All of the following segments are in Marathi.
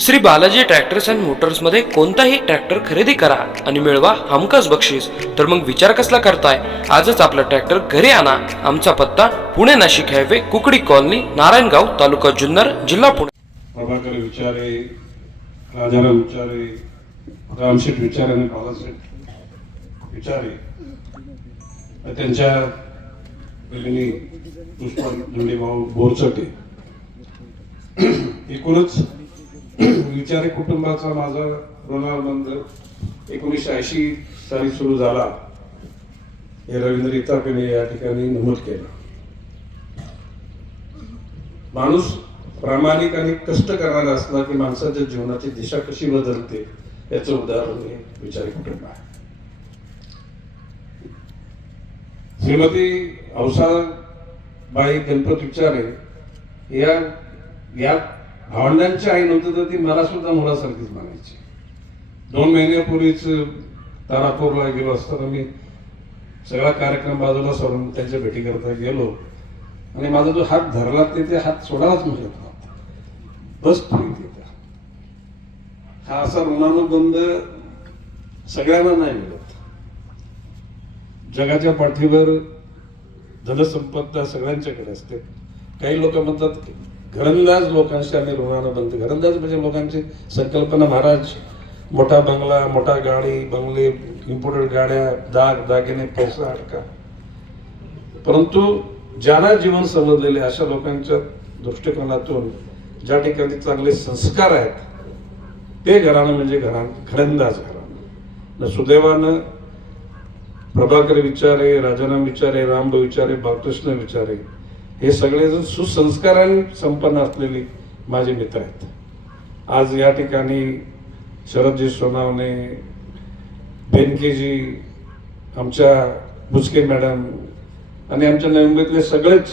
श्री बालाजी ट्रॅक्टर्स अँड मोटर्समध्ये कोणताही ट्रॅक्टर खरेदी करा आणि मिळवा हमखास बक्षीस. तर मग विचार कसला करताय? आजच आपला ट्रॅक्टर घरी आणा. आमचा पत्ता पुणे नाशिक हायवे कुकडी कॉलनी नारायणगाव तालुका जुन्नर जिल्हा पुणे. प्रभाकर विचारे राजाराम विचारे रामशेठ विचारे आणि बालाशेठ विचारे त्यांच्या पुष्पा भाऊ बोरचटे. एकूणच विचारे कुटुंबाचा माझा ऋणाबंध एकोणीसशे ऐंशी साली सुरू झाला. हे रवींद्र इतापेने या ठिकाणी नमूद केलं. माणूस प्रामाणिक आणि कष्ट करणारा असला की माणसाच्या जीवनाची दिशा कशी बदलते याचं उदाहरण हे विचारी कुटुंब आहे. श्रीमती औसाबाई गणपत विचारे या या भावंडांची आई नव्हतं तर ती मला सुद्धा मुलासारखीच म्हणायची दोन महिन्यापूर्वीच तारापूरला गेलो असताना मी सगळा कार्यक्रम बाजूला सोडून त्यांच्या भेटीकरता गेलो. आणि माझा जो हात धरला ते ते हात सोडावाच मिळत नव्हता बस तुम्ही तिथं हा असा ऋणानुबंध सगळ्यांना नाही मिळत. जगाच्या पाठीवर धनसंपदा सगळ्यांच्याकडे असते. काही लोक म्हणतात घरंदाज लोकांशी आम्ही ऋणानुबंध घरंदाज म्हणजे लोकांची संकल्पना महाराज. मोठा बंगला मोठा गाडी बंगले इम्पोर्टेड गाड्या दाग दागिने पैसा अडका परंतु ज्यांना जीवन समजलेले अशा लोकांच्या दृष्टिकोनातून ज्या ठिकाणी चांगले संस्कार आहेत ते घराणं म्हणजे घरा घरंदाज घराणं. सुदैवानं प्रभाकर विचारे राजाराम विचारे रामब विचारे बालकृष्ण विचारे हे सगळेजण सुसंस्काराने संपन्न असलेले माझे मित्र आहेत. आज या ठिकाणी शरदजी सोनावणे बेनकेजी आमच्या बुचके मॅडम आणि आमच्या नवी मुंबईतले सगळेच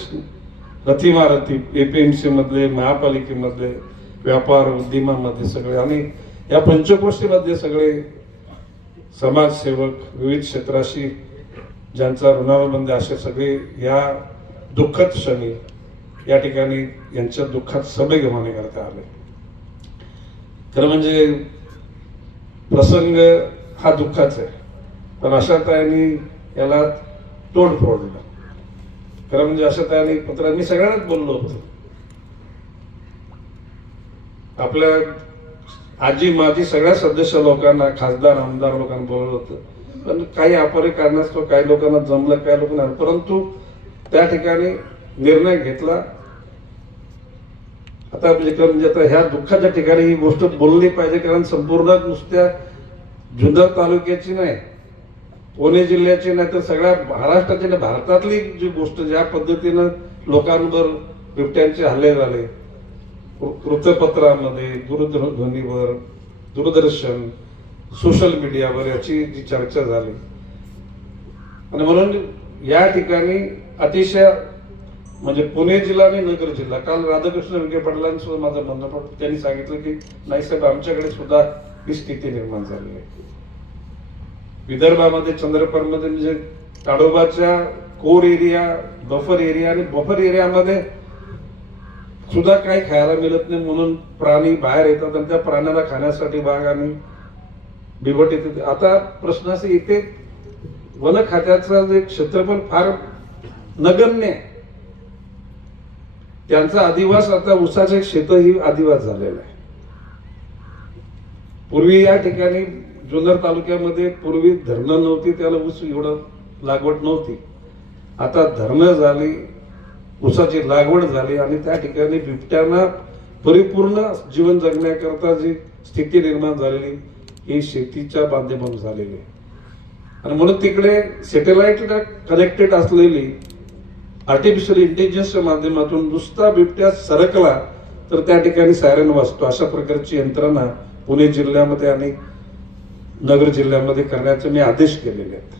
रथीमारथी एम सीमधले महापालिकेमधले व्यापार उद्यमामध्ये सगळे आणि या पंचकोशीमध्ये सगळे समाजसेवक विविध क्षेत्राशी ज्यांचा ऋणानुबंध असे सगळे या दुःखद क्षणी या ठिकाणी यांच्या दुःखात सभेगमाने करता आले. खरं म्हणजे प्रसंग हा दुःखाचा आहे. पण अशा तायांनी याला तोंड फोडलं. खरं म्हणजे अशा तायांनी पत्र मी सगळ्यांनाच बोललो होतो. आपल्या आजी माझी सगळ्या सदस्य लोकांना खासदार आमदार लोकांना बोलवलं होतं. पण काही अपरे कारणास्तव काही लोकांना जमलं काही लोकांना परंतु त्या ठिकाणी निर्णय घेतला. आता म्हणजे म्हणजे आता ह्या दुःखाच्या ठिकाणी ही गोष्ट बोलली पाहिजे कारण संपूर्ण नुसत्या जुन्नर तालुक्याची नाही पुणे जिल्ह्याची नाही तर सगळ्या महाराष्ट्राची नाही भारतातली जी गोष्ट ज्या पद्धतीनं लोकांवर बिबट्यांचे हल्ले झाले वृत्तपत्रामध्ये दूरध्वनीवर दूरदर्शन सोशल मीडियावर याची जी चर्चा झाली. आणि म्हणून या ठिकाणी अतिशय म्हणजे पुणे जिल्हा आणि नगर जिल्हा. काल राधाकृष्ण विखे पाटलांनी सुद्धा माझं म्हणणं पण त्यांनी सांगितलं की नाही साहेब आमच्याकडे सुद्धा ही स्थिती निर्माण झाली आहे. विदर्भामध्ये चंद्रपूरमध्ये म्हणजे ताडोबाच्या कोर एरिया बफर एरिया आणि बफर एरियामध्ये सुद्धा काही खायला मिळत नाही म्हणून प्राणी बाहेर येतात आणि त्या प्राण्याला खाण्यासाठी बाग आणि बिबट येते आता प्रश्न असे इथे वन खात्याचं जे क्षेत्रफळ फार नगण्य. त्यांचा अधिवास आता उसाचे शेतही ही अधिवास झालेला आहे. पूर्वी या ठिकाणी जुन्नर तालुक्यामध्ये पूर्वी धरणं नव्हती त्याला ऊस एवढं लागवड नव्हती. आता धरणं झाली ऊसाची लागवड झाली आणि त्या ठिकाणी बिबट्यांना परिपूर्ण जीवन जगण्याकरता जी स्थिती निर्माण झालेली ही शेतीच्या माध्यमातून झालेली आहे. आणि म्हणून तिकडे सॅटेलाइटला कनेक्टेड असलेली आर्टिफिशियल इंटेलिजन्सच्या माध्यमातून नुसता बिबट्या सरकला तर त्या ठिकाणी सायरन वाचतो अशा प्रकारची यंत्रणा पुणे जिल्ह्यामध्ये आणि नगर जिल्ह्यामध्ये करण्याचे मी आदेश केलेले आहेत.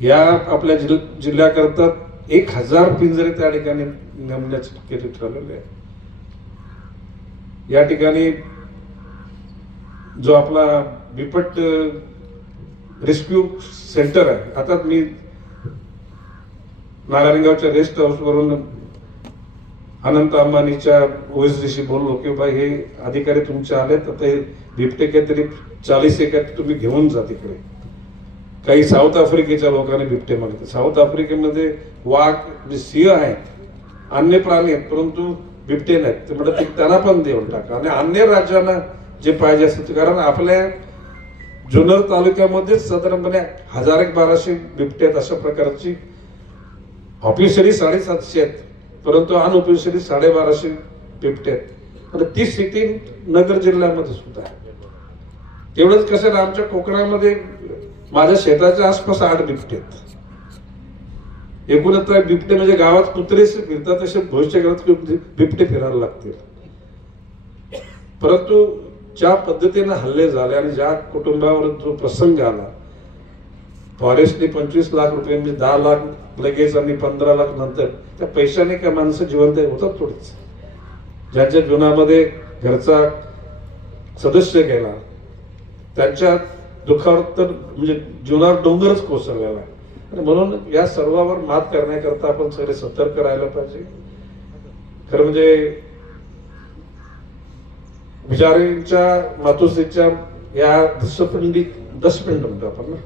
या आपल्या जिल जिल्ह्याकरता एक हजार पिंजरे त्या ठिकाणी नेमण्याचे केले ठरलेले आहे या ठिकाणी जो आपला बिपट रेस्क्यू सेंटर आहे आता मी नारायणगावच्या रेस्ट हाऊस वरून अनंत अंबानीच्या ओएसडीशी बोललो की बा हे अधिकारी तुमचे आले तर ते बिबटे काहीतरी चाळीस एकर तुम्ही घेऊन जा तिकडे. काही साऊथ आफ्रिकेच्या लोकांनी बिबटे मागितले. साऊथ आफ्रिकेमध्ये वाघ म्हणजे सिंह आहेत अन्य प्राणी आहेत परंतु बिबटे नाहीत. ते म्हणतात ते त्यांना पण देऊन टाका. आणि अन्य राज्यांना जे पाहिजे असतं ते कारण आपल्या जुन्नर तालुक्यामध्येच साधारणपणे हजार एक बाराशे बिबटे आहेत अशा प्रकारची ऑफिशियली साडेसातशे आहेत परंतु अनऑफिशियली साडेबाराशे बिबटे आहेत. आणि ती स्थिती नगर जिल्ह्यामध्ये सुद्धा आहे. तेवढंच कसं आहे आमच्या कोकणामध्ये माझ्या शेताच्या आसपास आठ बिबटे आहेत. एकूणच काय बिबटे म्हणजे गावात कुत्रे फिरतात तसे भविष्य काळात बिबटे फिरायला लागतील. परंतु ज्या पद्धतीने हल्ले झाले आणि ज्या कुटुंबावर जो प्रसंग आला फॉरेस्टने पंचवीस लाख रुपये म्हणजे दहा लाख लगेच आणि पंधरा लाख नंतर. त्या पैशाने काय माणसं जिवंत होतात थोडीच. ज्यांच्या जीवनामध्ये घरचा सदस्य गेला त्यांच्या दुःखावर तर म्हणजे जीवनावर डोंगरच कोसळलेला आहे. आणि म्हणून या सर्वावर मात करण्याकरता आपण सगळे सतर्क राहायला पाहिजे. खरं म्हणजे विचारेंच्या मातोश्रीच्या या दसपिंडी दसपिंड म्हणतो आपण ना.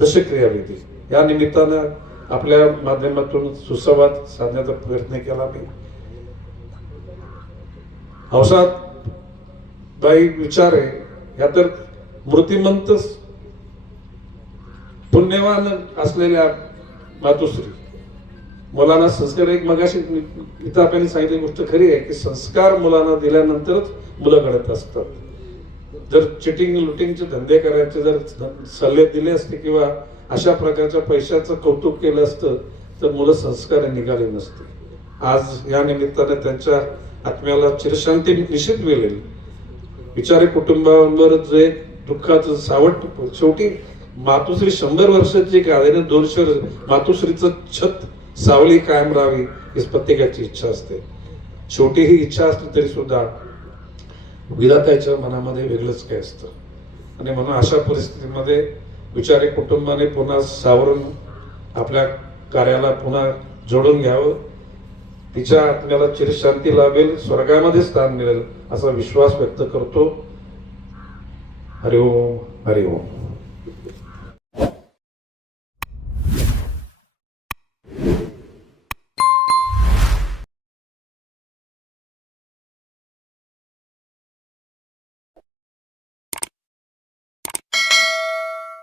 दशक्रियाविधी या निमित्तानं आपल्या माध्यमातून सुसंवाद साधण्याचा प्रयत्न केला मी. हौसात बाई विचार आहे या तर मूर्तिमंत पुण्यवान असलेल्या मातोश्री. मुलांना संस्कार एक मगाशी इथं आपण सांगितली गोष्ट खरी आहे की संस्कार मुलांना दिल्यानंतरच मुलं घडत असतात. जर चिटिंग लुटिंगचे धंदे करायचे जर सल्ले दिले असते किंवा अशा प्रकारच्या पैशाचं कौतुक केलं असतं तर मुलं संस्कार निघाले नसते. आज या निमित्ताने त्यांच्या आत्म्याला चिरशांती निश्चित मिळेल. विचारे कुटुंबावर जे दुःखाचं सावट शेवटी मातुश्री शंभर वर्षाची काळाने दोनशे मातुश्रीचं छत सावली कायम राहावी हीच प्रत्येकाची इच्छा असते. शेवटी ही इच्छा असली तरी सुद्धा विधात्याच्या मनामध्ये वेगळंच काय असतं. आणि म्हणून अशा परिस्थितीमध्ये विचारे कुटुंबाने पुन्हा सावरून आपल्या कार्याला पुन्हा जोडून घ्यावं. तिच्या आत्म्याला चिरशांती लाभेल स्वर्गामध्ये स्थान मिळेल असा विश्वास व्यक्त करतो. हरिओम हरिओम.